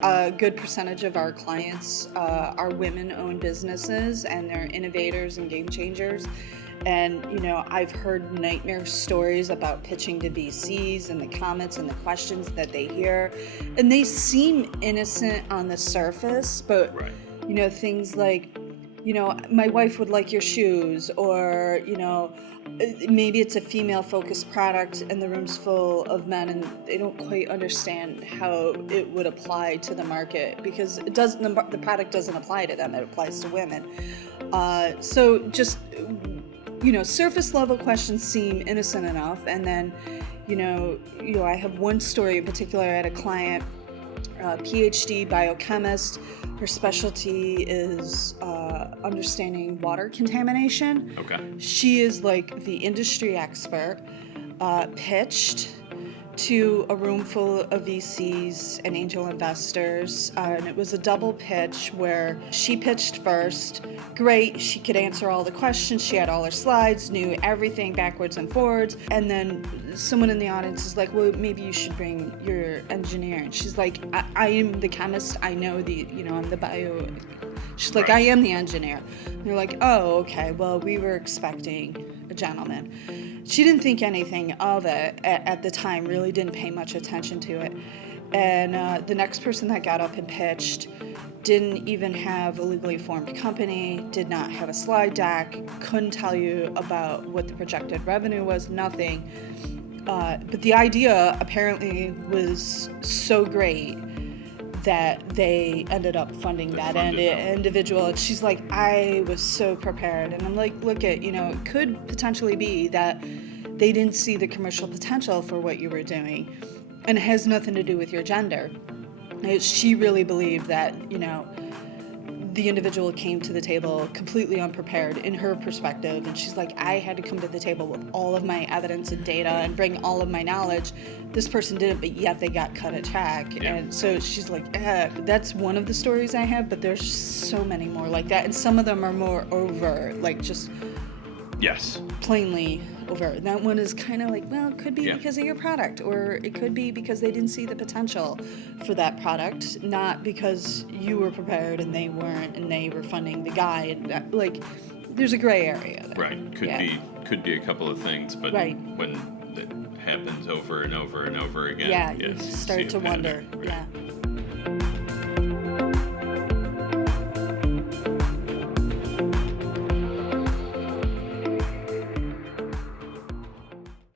A good percentage of our clients are women-owned businesses, and they're innovators and game changers. And, I've heard nightmare stories about pitching to VCs and the comments and the questions that they hear. And they seem innocent on the surface, but, Right. Things like, my wife would like your shoes, or, maybe it's a female-focused product and the room's full of men and they don't quite understand how it would apply to the market, because the product doesn't apply to them, it applies to women. So just, surface level questions seem innocent enough. And then, I have one story in particular. I had a client, PhD biochemist. Her specialty is understanding water contamination. Okay. She is like the industry expert, pitched to a room full of VCs and angel investors. And it was a double pitch where she pitched first. Great, she could answer all the questions. She had all her slides, knew everything backwards and forwards. And then someone in the audience is like, well, maybe you should bring your engineer. And she's like, I am the chemist. I know I'm the bio. She's like, Right. I am the engineer. And they're like, oh, okay, well, we were expecting a gentleman. She didn't think anything of it at the time, really didn't pay much attention to it. And the next person that got up and pitched didn't even have a legally formed company, did not have a slide deck, couldn't tell you about what the projected revenue was, nothing. But the idea apparently was so great that they ended up funding that individual. And she's like, I was so prepared. And I'm like, look, it could potentially be that they didn't see the commercial potential for what you were doing, and it has nothing to do with your gender. She really believed that, the individual came to the table completely unprepared in her perspective. And she's like, I had to come to the table with all of my evidence and data and bring all of my knowledge. This person didn't, but yet they got cut a check. Yeah. And so she's like, that's one of the stories I have, but there's so many more like that. And some of them are more overt, like just Yes. plainly overt. That one is kind of like, well, it could be Yeah. because of your product, or it could be because they didn't see the potential for that product, not because you were prepared and they weren't, and they were funding the guy. And like, there's a gray area there. Right. Could be a couple of things, but Right. when it happens over and over and over again, Yeah, yes, you see start a to pattern. wonder. Right. Yeah.